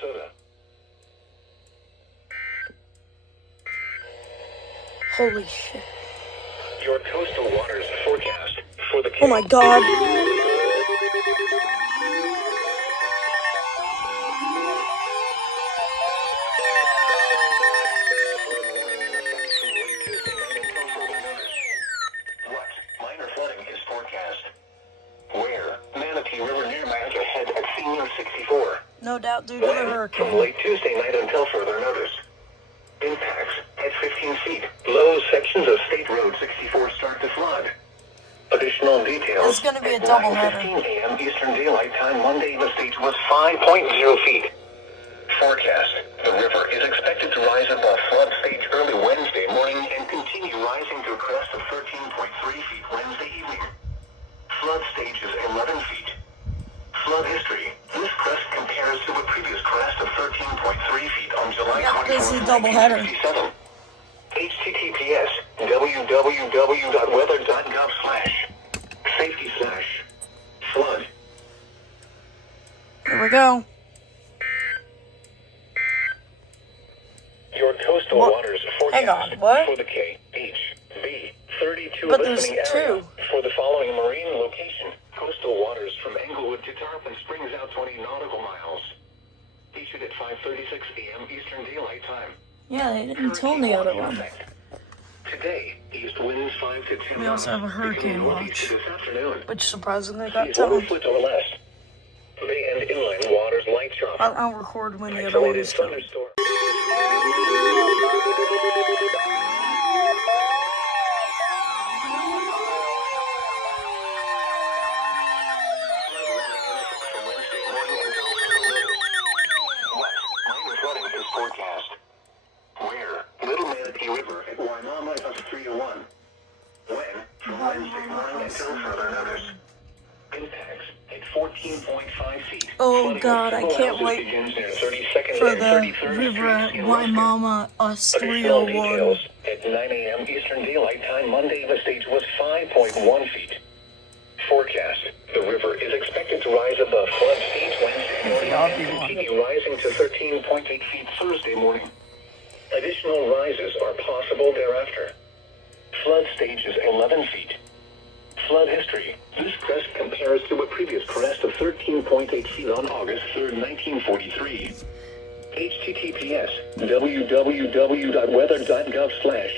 Sarasota. Holy shit. Your coastal waters forecast for the... Oh my god. Minor flooding is forecast. Where? Manatee River near Magic Head at Senior 64. No doubt due to the From hurricane. late Tuesday night until further notice. Impacts at 15 feet. Low sections of State Road 64 start to flood. Additional details. It's gonna be a doubleheader. 9:15 a.m. Eastern Daylight Time Monday, the stage was 5.0 feet. Forecast. The river is expected to rise above flood stage early Wednesday morning and continue rising to a crest of 13.3 feet Wednesday evening. Flood stage is 11 feet. Flood history. This crest compares to a previous crest of 13.3 feet on July 24th, this is a doubleheader. 1967. https www.weather.gov/safety/flood. Here we go. Your coastal waters forecast Hang on, what? for the KHB 32 But there's listening area two. for the following marine location. Coastal waters from Englewood to Tarpon Springs out 20 nautical miles. Issued at 5:36 a.m. Eastern Daylight Time. Yeah, they didn't tell me the other one. Today, east winds 5 to 10 We also have a hurricane watch, this afternoon. which surprisingly got Seas told. 1 foot or less. Bay and inland waters light chop. I'll record when the other one Isolated is done. thunderstorm. Forecast. Where? Little Manatee River at Waimama up 301. When? From Wednesday morning until further notice. Impacts at 14.5 feet. Oh Flooding god, of I several can't houses wait begins near 32nd for and the 33rd river at Streets in Weston. Waimama, us Additional 301. details at 9 a.m. Eastern Daylight Time Monday, the stage was 5.1 feet. Forecast. The river is expected to rise above flood stage Wednesday morning and continue rising to 13.8 feet Thursday morning. Additional rises are possible thereafter. Flood stage is 11 feet. Flood history. This crest compares to a previous crest of 13.8 feet on August 3rd, 1943. https www.weather.gov/safety/flood.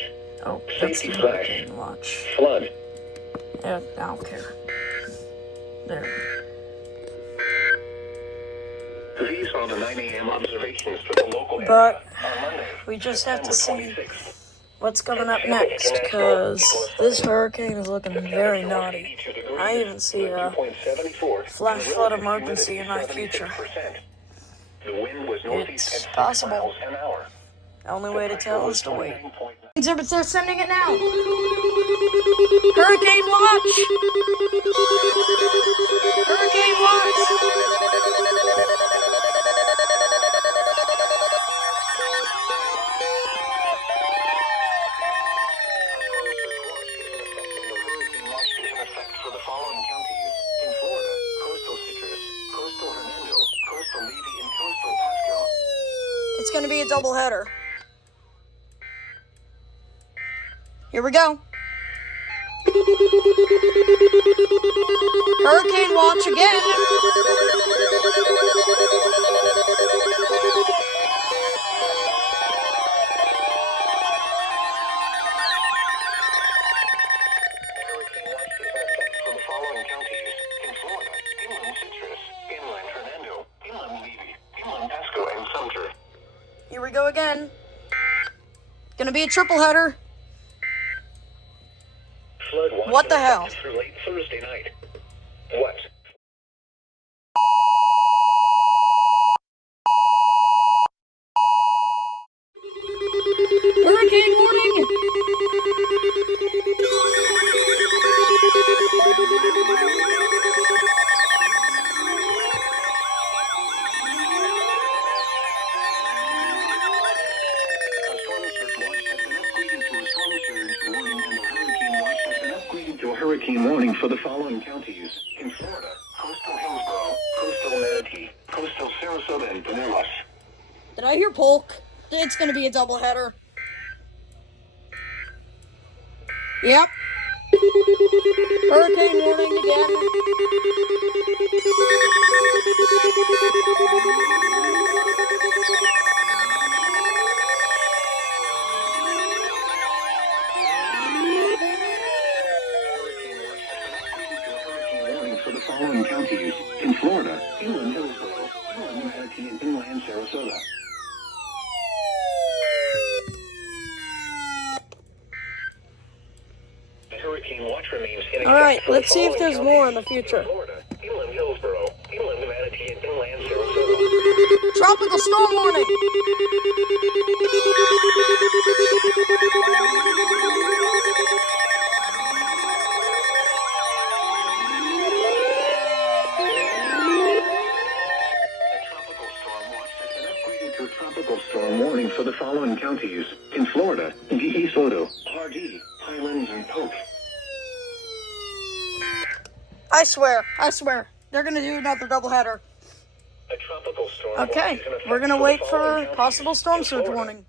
Oh, that's the hurricane watch. Yeah, I don't care. There. These are the 9 a.m. observations for the local area. But on Monday, we just have to see September 26th. what's coming up next, because this hurricane is looking very naughty. I even see a flash flood emergency in my future. The wind was northeast It's at 6 possible. miles an hour. The only way to tell is to wait. 29.9. Exhibits, they're sending it now. Hurricane watch. Hurricane watch. For the following counties in Florida: coastal Citrus, coastal Hernando, coastal Levy, and coastal Pasco. It's gonna be a double header. Here we go. Hurricane watch again. Hurricane watch is in effect for the following counties in Florida: inland Citrus, inland Hernando, inland Levy, inland Pasco, and Sumter. Here we go again. Gonna be a triple header. Flood watch What in the effect hell? through late Thursday night. What? Hurricane warning. Hurricane warning for the following counties in Florida: coastal Hillsborough, coastal Manatee, coastal Sarasota and Pinellas, Did I hear Polk? It's gonna be a doubleheader. Yep. Hurricane warning again. For the following counties in Florida: inland Hillsborough, inland Manatee, and inland Sarasota. The hurricane watch remains in effect. All right, for let's the see if following there's more in counties the future. Florida, inland Hillsborough, inland Manatee, and inland Sarasota. Tropical storm warning. Tropical storm warning for the following counties in Florida: DeSoto, Pardee, Highlands, and Polk. I swear, they're gonna do another doubleheader. A tropical storm Okay, is in effect we're gonna the wait following for counties possible storm in surge Florida. warning.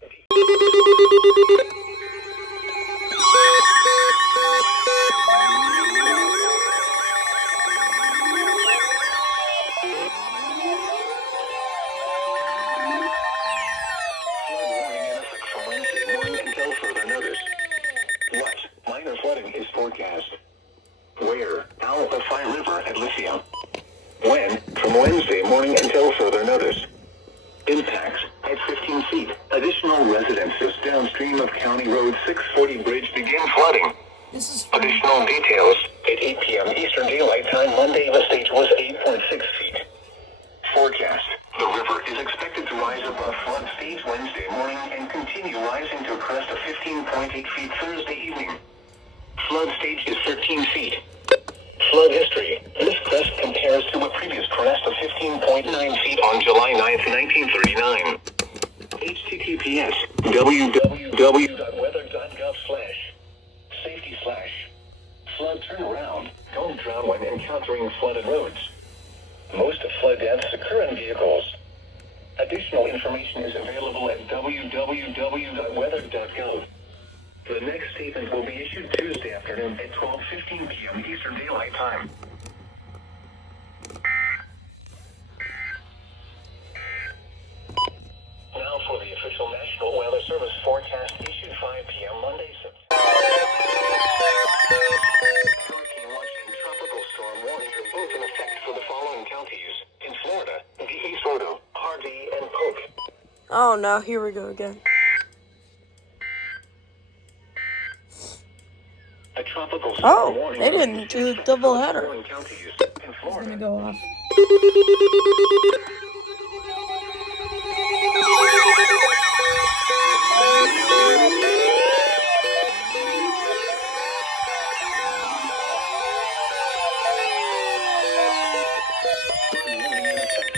What? Minor flooding is forecast. Where? Alpha River at Lithium. When? From Wednesday morning until further notice. Impacts at 15 feet. Additional residences downstream of County Road 640 bridge begin flooding. This is Additional details. At 8 p.m. Eastern Daylight Time, Monday, the stage was 8.6 feet. Forecast. The river is expected to rise above flood stage Wednesday morning and continue rising to a crest of 15.8 feet Thursday evening. Flood stage is 13 feet. Flood history. This crest compares to a previous crest of 15.9 feet on July 9th, 1939. https www.weather.gov/safety/flood turnaround. Don't drown when encountering flooded roads. Most of flood deaths occur in vehicles. Additional information is available at www.weather.gov. The next statement will be issued Tuesday afternoon at 12:15 p.m. Eastern Daylight Time. Now for the official National Weather Service forecast issued 5 p.m. Monday, September. Hurricane watch and tropical storm warning are both in effect for the following counties in Florida: DeSoto, Pardee, and Polk. Oh no, here we go again. A tropical storm Oh, warning they didn't do a double header. following counties in It's Florida. gonna go off.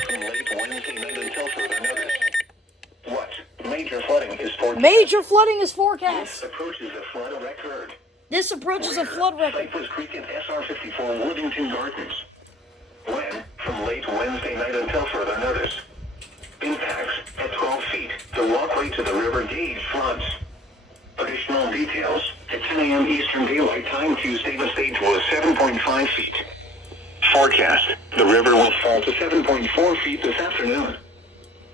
From late Wednesday night until further notice. What? Major flooding is forecast. Major flooding is This forecast. approaches a flood record. This approaches a flood record. Cypress Creek and SR-54 Worthington Gardens. When? From late Wednesday night until further notice. Impacts at 12 feet. The walkway to the river gauge floods. Additional details. At 10 a.m. Eastern Daylight Time Tuesday, the stage was 7.5 feet. Forecast. The river will fall to 7.4 feet this afternoon.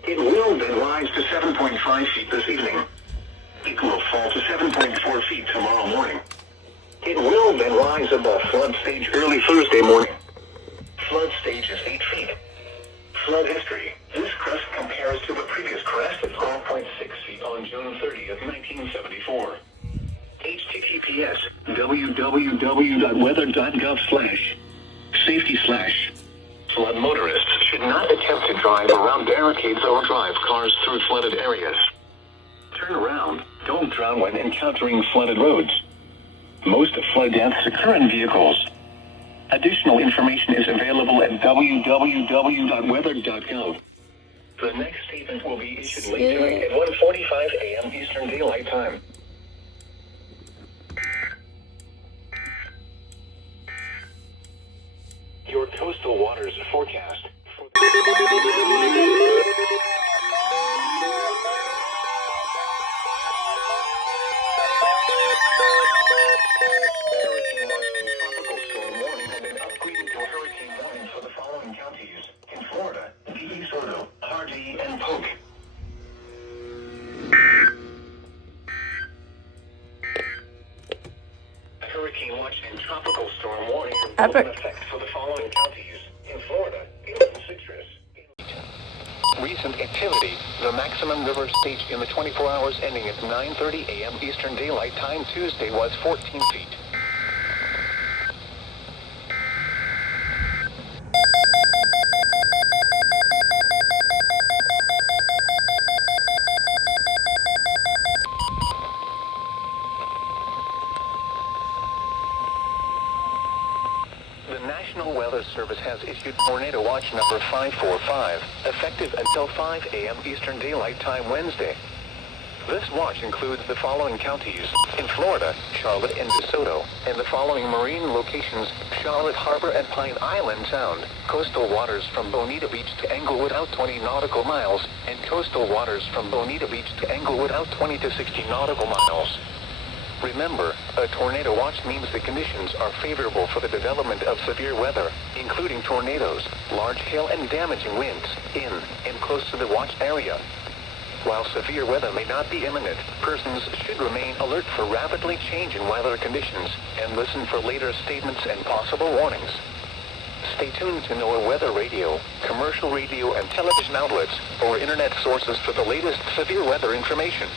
It will then rise to 7.5 feet this evening. It will fall to 7.4 feet tomorrow morning. It will then rise above flood stage early Thursday morning. Flood stage is 8 feet. Flood history. This crest compares to the previous crest of 12.6 feet on June 30th, 1974. https www.weather.gov/safety/. Flood motorists should not attempt to drive around barricades or drive cars through flooded areas. Turn around. Don't drown when encountering flooded roads. Most of flood deaths occur in vehicles. Additional information is available at www.weather.gov. The next statement will be issued late tonight at 1:45 a.m. Eastern Daylight Time. Your coastal waters forecast. Epic. In effect for the following counties. In Florida, inland citrus. Recent activity. The maximum river stage in the 24 hours ending at 9:30 a.m. Eastern Daylight Time Tuesday was 14 feet. The National Weather Service has issued Tornado Watch number 545, effective until 5 a.m. Eastern Daylight Time Wednesday. This watch includes the following counties: in Florida, Charlotte and DeSoto, and the following marine locations: Charlotte Harbor and Pine Island Sound, coastal waters from Bonita Beach to Englewood out 20 nautical miles, and coastal waters from Bonita Beach to Englewood out 20 to 60 nautical miles. Remember, a tornado watch means the conditions are favorable for the development of severe weather, including tornadoes, large hail and damaging winds, in and close to the watch area. While severe weather may not be imminent, persons should remain alert for rapidly changing weather conditions and listen for later statements and possible warnings. Stay tuned to NOAA weather radio, commercial radio and television outlets, or internet sources for the latest severe weather information.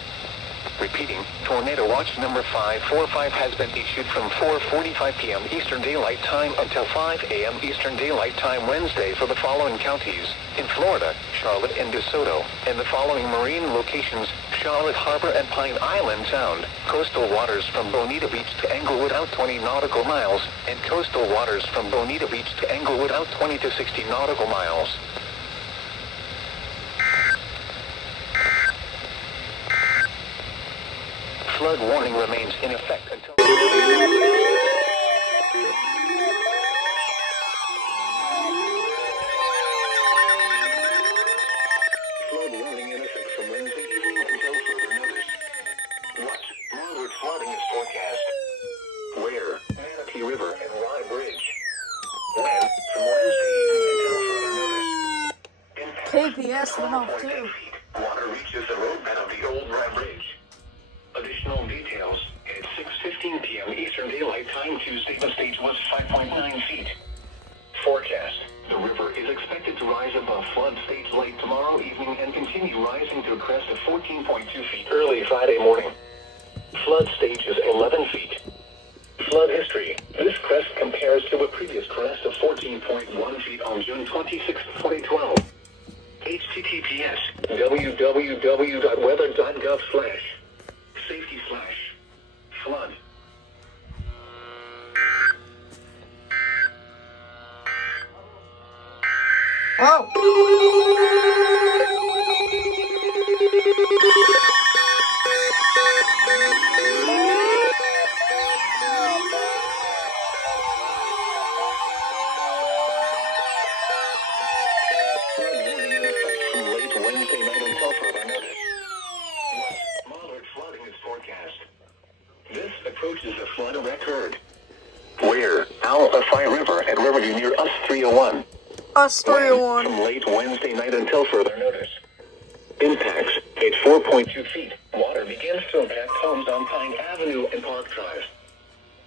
Repeating, Tornado Watch number 545 has been issued from 4:45 p.m. Eastern Daylight Time until 5 a.m. Eastern Daylight Time Wednesday for the following counties: in Florida, Charlotte and DeSoto, and the following marine locations: Charlotte Harbor and Pine Island Sound, coastal waters from Bonita Beach to Englewood out 20 nautical miles, and coastal waters from Bonita Beach to Englewood out 20 to 60 nautical miles. Flood warning remains in effect until... Flood warning in effect from Wednesday evening until further notice. What? Moderate flooding is forecast. Where? Manatee River and Rye Bridge. When? From Wednesday evening until further notice. KPS went off too. Water reaches the roadbed of the old Rye Bridge. Additional details, at 6:15 p.m. Eastern Daylight Time Tuesday, the stage was 5.9 feet. Forecast, the river is expected to rise above flood stage late tomorrow evening and continue rising to a crest of 14.2 feet early Friday morning. Flood stage is 11 feet. Flood history, this crest compares to a previous crest of 14.1 feet on June 26, 2012. https www.weather.gov/safety/flood. Oh! This approaches a flood record. Where? Alphi River at Riverview near US 301. US 301. From late Wednesday night until further notice. Impacts at 4.2 feet. Water begins to impact homes on Pine Avenue and Park Drive.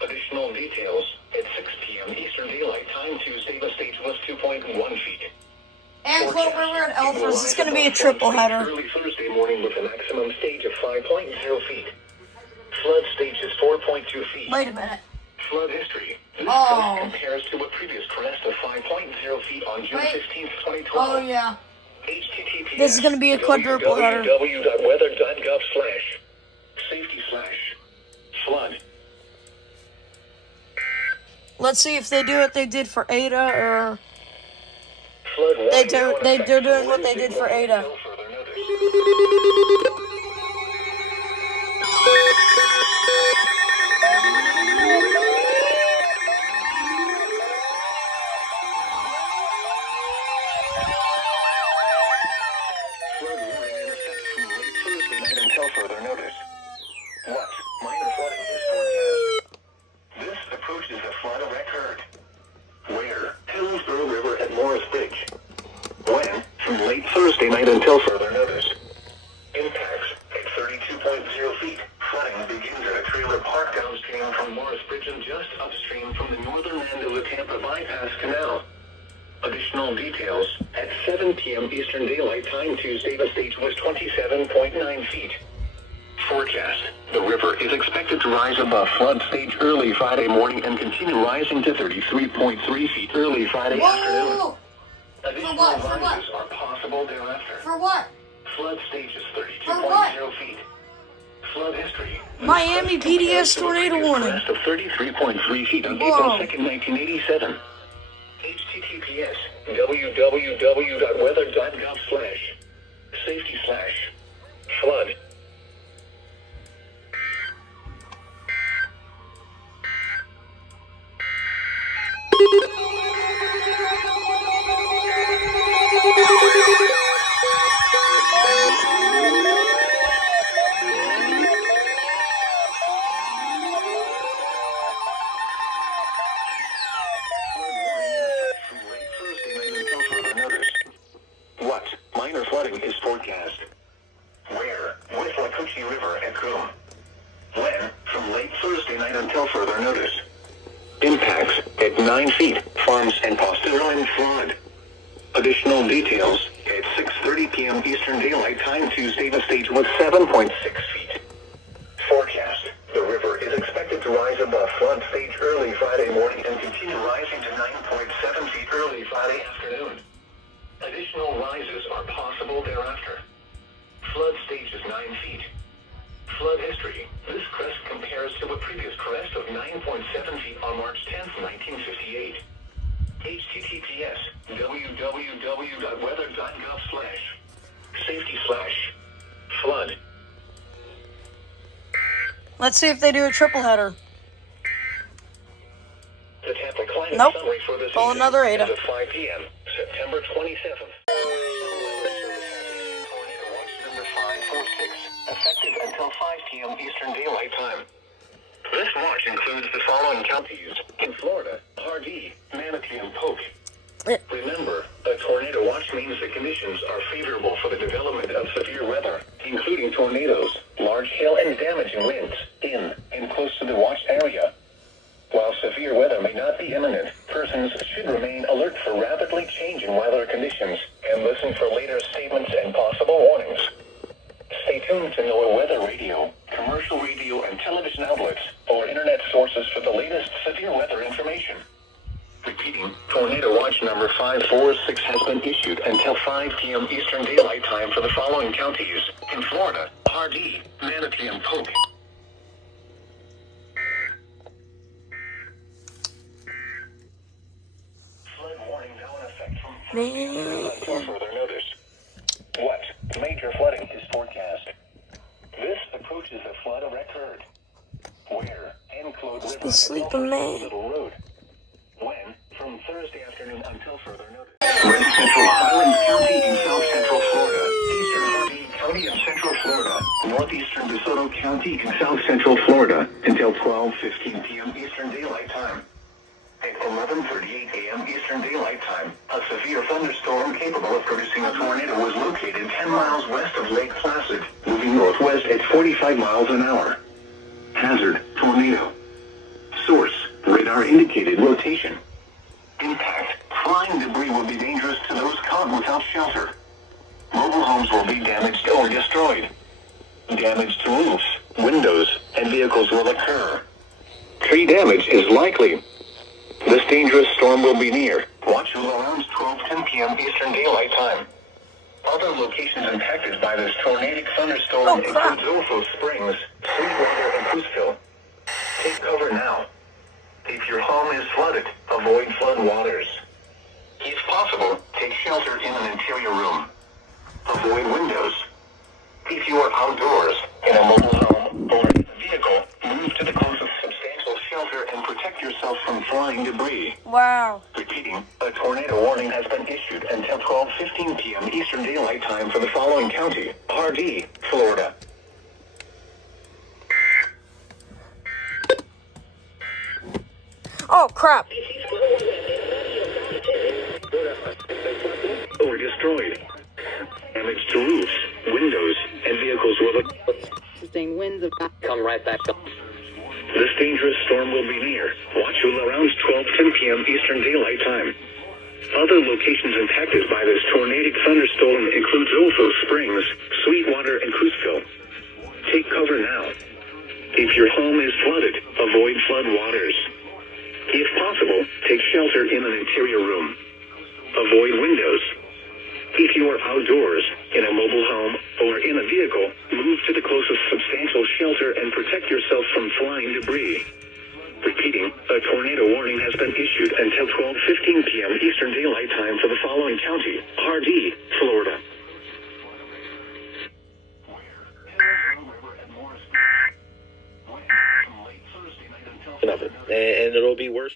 Additional details at 6 p.m. Eastern Daylight Time Tuesday. The stage was 2.1 feet. And Cloak River and Alpha. This is going to be a triple header. Early Thursday morning with a maximum stage of 5.0 feet. Flood stage is 4.2 feet. Wait a minute. Flood history. This crest compares to a previous crest of 5.0 feet on June 15th, 2012. Oh, yeah. https This is going to be a quadruple header. www.weather.gov/safety/flood. Let's see if they do what they did for Ada, or Flood they're doing what they did for Ada. Further notice. What? Minor flooding is forecast. This approaches a flood record. Where? Hillsborough River at Morris Bridge. When? From late Thursday night until further notice. Impacts at 32.0 feet. Flooding begins at a trailer park downstream from Morris Bridge and just upstream from the northern end of the Tampa up a bypass canal. Additional details. At 7 p.m. Eastern Daylight Time Tuesday, the stage was 27.9 feet. Forecast. The river is expected to rise above flood stage early Friday morning and continue rising to 33.3 feet early Friday afternoon. Additional rises are possible thereafter. For what? Flood stage is 32.0 feet. Flood history. Miami PDS tornado warning. Crest of 33.3 feet on April 2nd, 1987. https www.weather.gov/safety/flood. What minor flooding is forecast? Where? With Lacucci River at Coombe. When? From late Thursday night until further notice. Impacts at 9 feet, farms and Posterline flood. Additional details at 6:30 p.m. Eastern Daylight Time Tuesday, the stage was 7.6 feet. Forecast. The river is expected to rise above flood stage early Friday morning and continue rising to 9.7 feet early Friday afternoon. Additional rises are possible thereafter. Flood stage is 9 feet. Flood history. This crest compares to a previous crest of 9.7 feet on March 10th, 1958. https www.weather.gov/safety/flood. Let's see if they do a triple header. The Tampa climate Nope. summary for this Call evening another is Ada. at 5 p.m. September 27th. Tornado watch number 546, effective until 5 p.m. Eastern Daylight Time. This watch includes the following counties in Florida: Hardee, Manatee, and Polk. Remember, a tornado watch means the conditions are favorable for the development of severe weather, including tornadoes, large hail, and damaging winds in and close to the watched area. While severe weather may not be imminent, persons should remain alert for rapidly changing weather conditions and listen for later statements and possible warnings. Stay tuned to NOAA weather radio, commercial radio and television outlets, or internet sources for the latest severe weather information. Repeating, Tornado Watch number 546 has been issued until 5 p.m. Eastern Daylight Time for the following counties in Florida: Hardee, Manatee, and Polk. Flood warning now in effect from 5 p.m. until further notice. What major flooding is forecast? This approaches a flood of record. Where? Enclosed River The sleeping man. Little Road. When? From Thursday afternoon until further notice. West Central Highlands County in South Central Florida. Eastern Hardee County in Central Florida. Northeastern DeSoto County in South Central Florida until 12:15 p.m. Eastern Daylight Time. At 11:38 a.m. Eastern Daylight Time, a severe thunderstorm capable of producing a tornado was located 10 miles west of Lake Placid, moving northwest at 45 miles an hour. Hazard: tornado. Source: radar indicated rotation. Impact: flying debris will be dangerous to those caught without shelter. Mobile homes will be damaged or destroyed. Damage to roofs, windows, and vehicles will occur. Tree damage is likely. This dangerous storm will be near. Watch will around 12:10 p.m. Eastern Daylight Time. Other locations impacted by this tornadic thunderstorm include Zolfo Springs, Sweetwater, and Cooseville. Take cover now. If your home is flooded, avoid flood waters. If possible, take shelter in an interior room. Avoid windows. If you are outdoors, in a mobile home, or in a vehicle, move to the closest substantial shelter and protect yourself from flying debris. Wow. Repeating, a tornado warning has been issued until 12:15 p.m. Eastern Daylight Time for the following county: Hardee, Florida. Oh, crap. Or destroyed. Damage to roofs, windows, and vehicles will Sustained winds of come right back up. This dangerous storm will be near Wauchula around 12:10 p.m. Eastern Daylight Time. Other locations impacted by this tornadic thunderstorm include Zolfo Springs, Sweetwater, and Cooseville. Take cover now. If your home is flooded, avoid flood waters. If possible, take shelter in an interior room. Avoid windows. If you are outdoors, in a mobile home, or in a vehicle, move to the closest substantial shelter and protect yourself from flying debris. Repeating, a tornado warning has been issued until 12:15 p.m. Eastern Daylight Time for the following county: Hardee, Florida. Of it, and it'll be worse.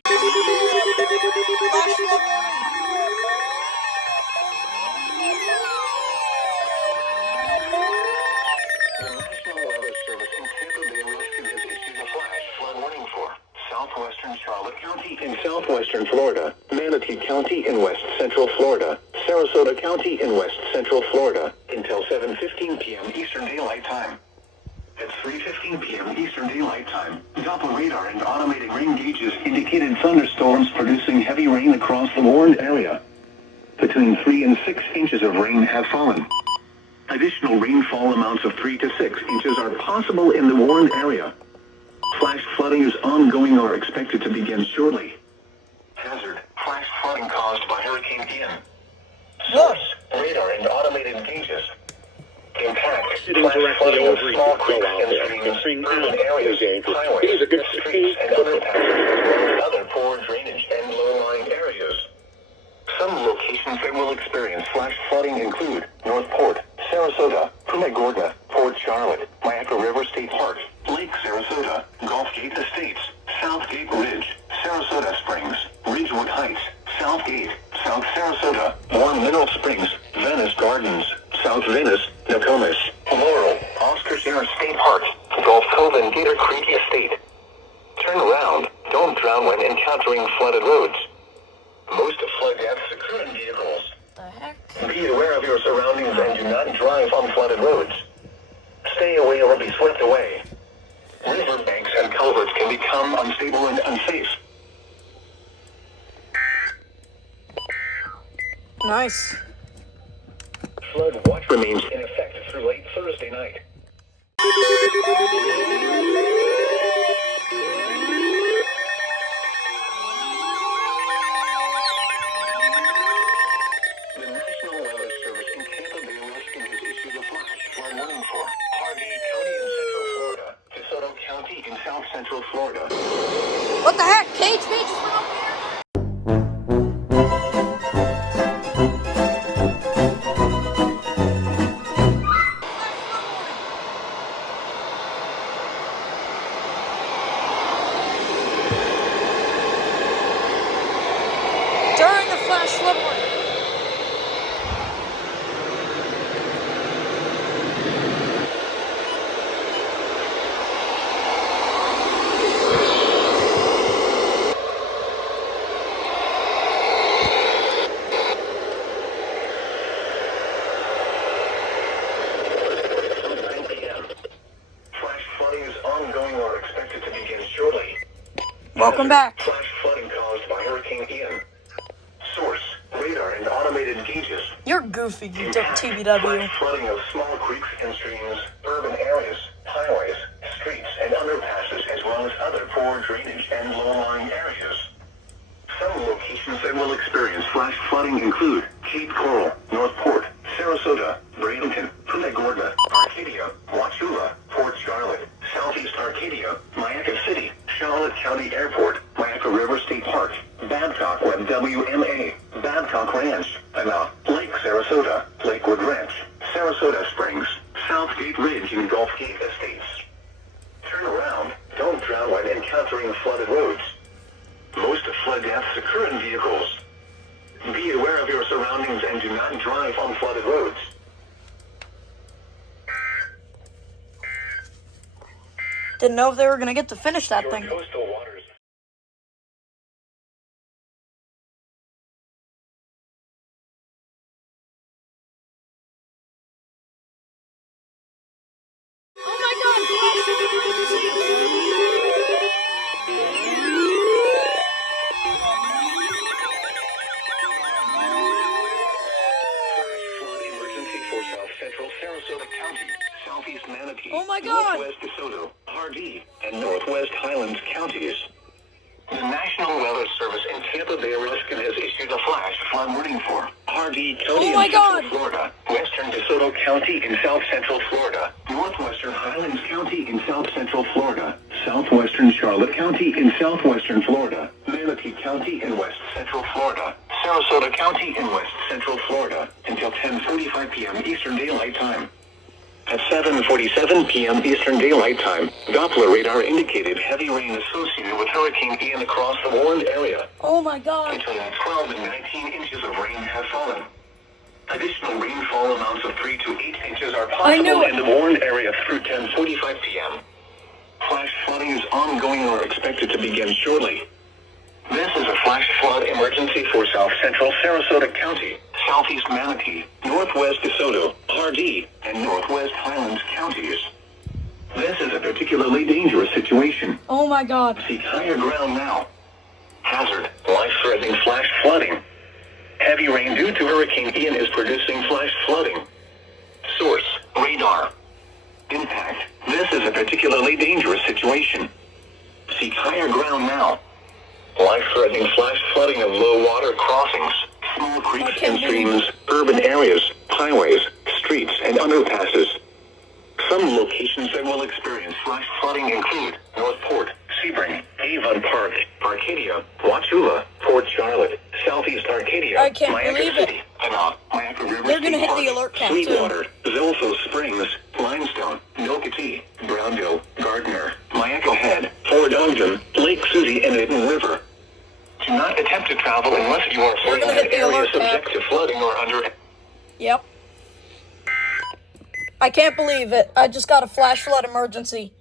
Southwestern Charlotte County in southwestern Florida, Manatee County in west central Florida, Sarasota County in west central Florida, until 7:15 p.m. Eastern Daylight Time. At 3:15 p.m. Eastern Daylight Time, Doppler radar and automated rain gauges indicated thunderstorms producing heavy rain across the warned area. Between 3 and 6 inches of rain have fallen. Additional rainfall amounts of 3 to 6 inches are possible in the warned area. Flash flooding is ongoing or expected to begin shortly. Hazard: flash flooding caused by Hurricane Ian. Source: radar and automated gauges. Impact: Sitting directly over you, small go creeks out and there. streams, Fishing urban is areas, dangerous. highways, It is a good streets, and underpasses, as well as other poor drainage and low-lying areas. Some locations that will experience flash flooding include North Port, Sarasota, Punta Gorda, Port Charlotte, Mayaca River State Park, Lake Sarasota, Gulf Gate Estates, Southgate Ridge, Sarasota Springs, Ridgewood Heights, Southgate, South Sarasota, Warm Mineral Springs, Venice Gardens, South Venice, Nokomis, Laurel, Oscar Sierra State Park, Gulf Cove and Gator Creek Estate. Turn around, don't drown when encountering flooded roads. Most flood deaths occur in vehicles. The heck? Be aware of your surroundings and do not drive on flooded roads. Stay away or be swept away. River banks and culverts can become unstable and unsafe. Nice. Flood watch remains in effect through late Thursday night. The National Weather Service in Tampa Bay, Washington has issued a flash flood warning for Hardee County in central Florida, DeSoto County in south central Florida. What the heck? Cage Beach is not there? During the flash flood warning. Flash flooding is ongoing or expected to begin shortly. Welcome back. Flash flooding caused by Hurricane Ian. Source: radar and automated gauges. You're goofy, you Impact: TBW. flash flooding of small creeks and streams, urban areas, highways, streets, and underpasses, as well as other poor drainage and low-lying areas. Some locations that will experience flash flooding include Cape Coral, North Port, Sarasota, Bradenton, Punta Gorda, Arcadia, Wauchula, Port Charlotte, Southeast Arcadia, Mayaca City, Charlotte County Airport, Mayaca River State Park, Babcock Web WMA, Babcock Ranch, Enough, Lake Sarasota, Lakewood Ranch, Sarasota Springs, Southgate Ridge and Gulf Gate Estates. Turn around, don't drown when encountering flooded roads. Most flood deaths occur in vehicles. Be aware of your surroundings and do not drive on flooded roads. Didn't know if they were gonna get to finish that Your thing. coastal waters. Oh my god, flash flood emergency! for South Central Sarasota County, Southeast Manatee, Oh my God! Northwest DeSoto, Hardee, and Northwest Highlands counties. The National Weather Service in Tampa Bay, Ruskin has issued a flash flood warning for Hardee County Oh my in Central God! Florida, Western DeSoto County in South Central Florida, Northwestern Highlands County in South Central Florida, Southwestern Charlotte County in Southwestern Florida, Manatee County in West Central Florida, Sarasota County in West Central Florida, until 10:45 p.m. Eastern Daylight Time. At 7:47 p.m. Eastern Daylight Time, Doppler radar indicated heavy rain associated with Hurricane Ian across the warned area. Oh my God! Between 12 and 19 inches of rain have fallen. Additional rainfall amounts of 3 to 8 inches are possible in the warned area through 10:45 p.m. Flash flooding is ongoing or expected to begin shortly. This is a flash flood emergency for South Central Sarasota County, Southeast Manatee, Northwest DeSoto, Hardee, and Northwest Highlands counties. This is a particularly dangerous situation. Oh my God! Seek higher ground now. Hazard, life-threatening flash flooding. Heavy rain due to Hurricane Ian is producing flash flooding. Source, radar. Impact, this is a particularly dangerous situation. Seek higher ground now. Life-threatening flash flooding of low water crossings, small creeks and streams, urban areas, highways, streets, and underpasses. Some locations that will experience flash flooding include Northport, Sebring, Avon Park, Arcadia, Wauchula, Port Charlotte, Southeast Arcadia, I can't Mayaca believe City, it. Kanawha, Mayaca River They're gonna State hit the Park, alert cap, too. Sweetwater, Zilpho Springs, Limestone, Nocatee, Brownville, Gardner, Mayaca Head, Fort Ogden, Lake Susie, and Eden River. Do not attempt to travel unless you are We're in gonna an hit the area alert subject cap. to flooding or under. Yep. I can't believe it. I just got a flash flood emergency.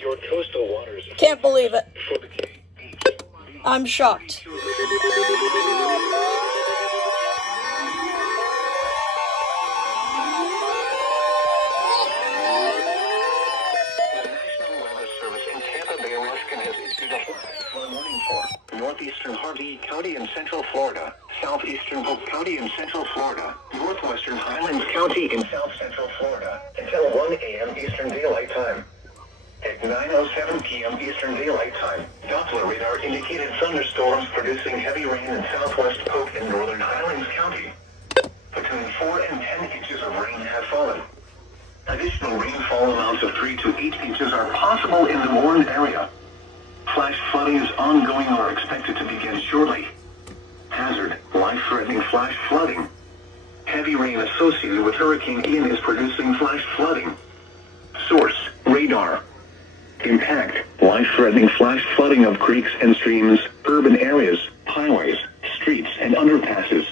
Your coastal waters. Can't believe it. For the KH. I'm shocked. The National Weather Service in Tampa Bay, Ruskin has issued a flash flood warning for northeastern Hardee County in Central Florida, southeastern Polk County in Central Florida, northwestern Highlands County in South Central Florida, until 1 a.m. Eastern Daylight Time. At 9:07 p.m. Eastern Daylight Time, Doppler radar indicated thunderstorms producing heavy rain in southwest Polk and northern Highlands County. Between 4 and 10 inches of rain have fallen. Additional rainfall amounts of 3 to 8 inches are possible in the warned area. Flash flooding is ongoing or expected to begin shortly. Hazard, life-threatening flash flooding. Heavy rain associated with Hurricane Ian is producing flash flooding. Source, radar. Impact, life-threatening flash flooding of creeks and streams, urban areas, highways, streets, and underpasses.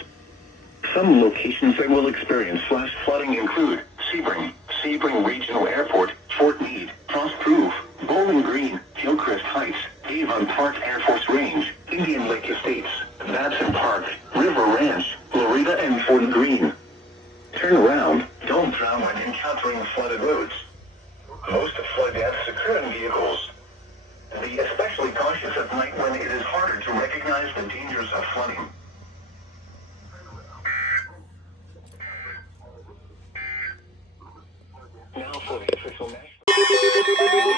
Some locations that will experience flash flooding include Sebring, Sebring Regional Airport, Fort Meade, Frost Proof, Bowling Green, Hillcrest Heights, Avon Park Air Force Range, Indian Lake Estates, Batson Park, River Ranch, Loretta, and Fort Greene. Turn around. Don't drown when encountering flooded roads. Most flood deaths occur in vehicles. Be especially cautious at night when it is harder to recognize the dangers of flooding. Now for the official national.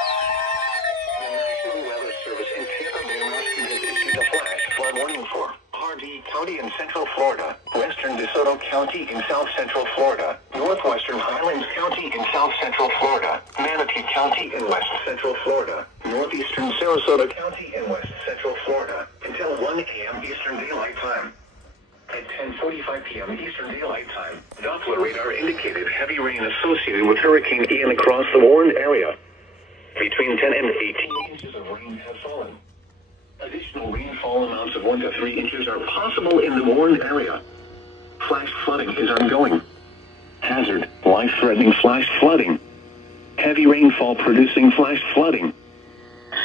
The National Weather Service in Tampa Bay Ruskin has issued a flash flood warning for Hardee County in Central Florida, Western DeSoto County in South Central Florida, Northwestern Highlands County in South Central Florida, Manatee County in West Central Florida, Northeastern Sarasota County in West Central Florida, until 1 a.m. Eastern Daylight Time. At 10:45 p.m. Eastern Daylight Time, Doppler radar indicated heavy rain associated with Hurricane Ian across the warned area. Between 10 and 18 inches of rain have fallen. Additional rainfall amounts of 1 to 3 inches are possible in the warned area. Flash flooding is ongoing. Hazard, life-threatening flash flooding. Heavy rainfall producing flash flooding.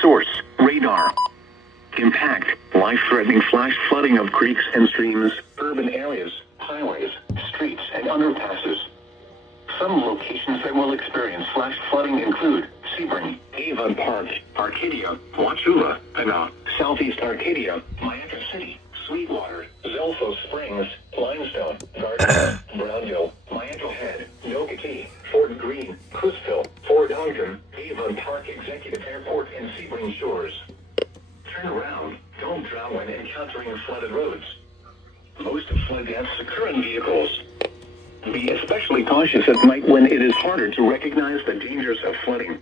Source, radar. Impact, life-threatening flash flooding of creeks and streams, urban areas, highways, streets, and underpasses. Some locations that will experience flash flooding include Sebring, Avon Park, Arcadia, Wauchula, Kanawha, Southeast Arcadia, Miami City, Sweetwater, Zelfo Springs, Limestone, Gardner, Brownville, Miami Head, Nocatee, Fort Greene, Cookeville, Fort Ogden, Avon Park Executive Airport, and Sebring Shores. Turn around. Don't drown when encountering flooded roads. Most flood deaths occur in vehicles. Be especially cautious at night when it is harder to recognize the dangers of flooding.